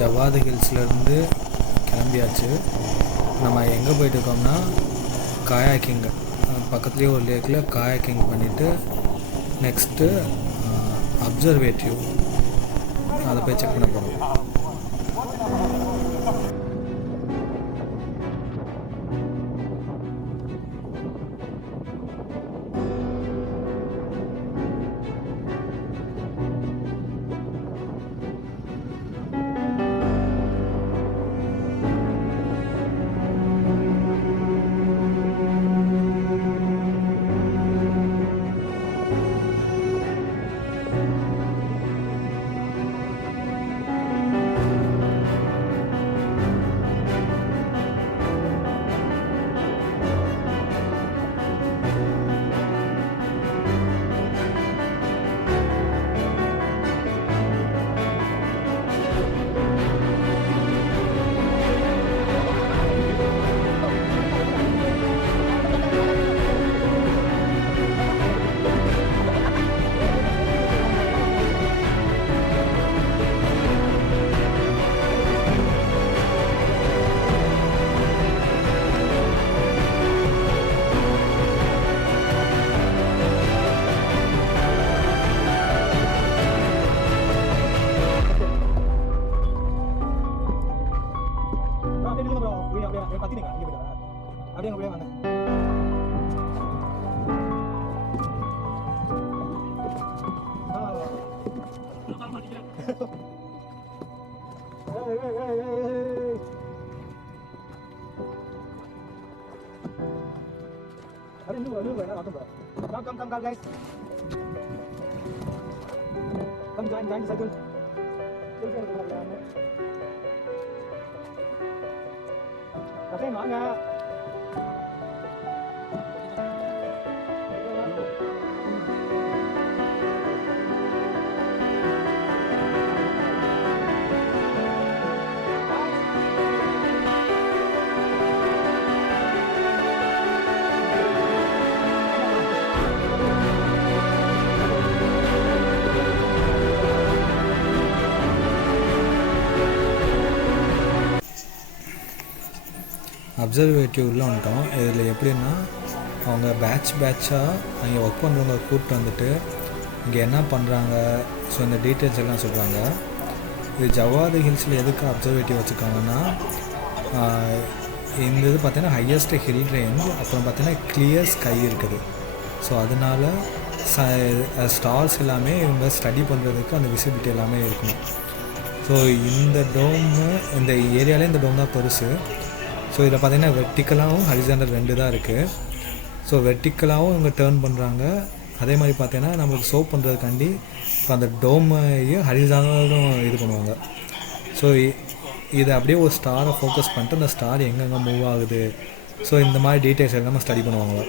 ஜவ்வாது ஹில்ஸ்லேருந்து கிளம்பியாச்சு. நம்ம எங்கே போயிட்டுருக்கோம்னா காயாக்கிங் பக்கத்துலேயே ஒரு லேக்கில் காயாக்கிங் பண்ணிவிட்டு நெக்ஸ்ட்டு அப்சர்வேட்டிவ் அதை போய் செக் பண்ண போகிறோம். Come guys. Come join the cycle. Kasi mga அப்சர்வேட்டிவ் உள்ள வந்துட்டோம். இதில் எப்படின்னா அவங்க பேட்சாக அங்கே ஒர்க் பண்ணுறவங்க கூப்பிட்டு வந்துட்டு இங்கே என்ன பண்ணுறாங்க, ஸோ இந்த டீட்டெயில்ஸ் எல்லாம் சொல்கிறாங்க. இது ஜவ்வாது ஹில்ஸில் எதுக்கு அப்சர்வேட்டிவ் வச்சுருக்காங்கன்னா, இந்த இது பார்த்தீங்கன்னா ஹையஸ்ட் ஹில் ரேஞ்ச், அப்புறம் பார்த்தீங்கன்னா கிளியர் ஸ்கை இருக்குது. ஸோ அதனால் ஸ்டார்ஸ் எல்லாமே இவங்க ஸ்டடி பண்ணுறதுக்கு அந்த விசிபிலிட்டி எல்லாமே இருக்கணும். ஸோ இந்த டோமு இந்த ஏரியாவிலே இந்த டோம் தான் பெருசு. ஸோ இதில் பார்த்திங்கன்னா வெர்டிக்கலாகவும் ஹரிசாண்டல் 2 தான் இருக்குது. ஸோ வெர்டிக்கலாகவும் இவங்க டேர்ன் பண்ணுறாங்க. அதே மாதிரி பார்த்தீங்கன்னா நம்மளுக்கு சோப் பண்ணுறதுக்காண்டி இப்போ அந்த டோமையும் ஹரிசாண்டலும் இது பண்ணுவாங்க. ஸோ இதை அப்படியே ஒரு ஸ்டாரை ஃபோக்கஸ் பண்ணிட்டு அந்த ஸ்டார் எங்கெங்கே மூவ் ஆகுது, ஸோ இந்த மாதிரி டீட்டெயில்ஸ் எல்லாமே ஸ்டடி பண்ணுவாங்க.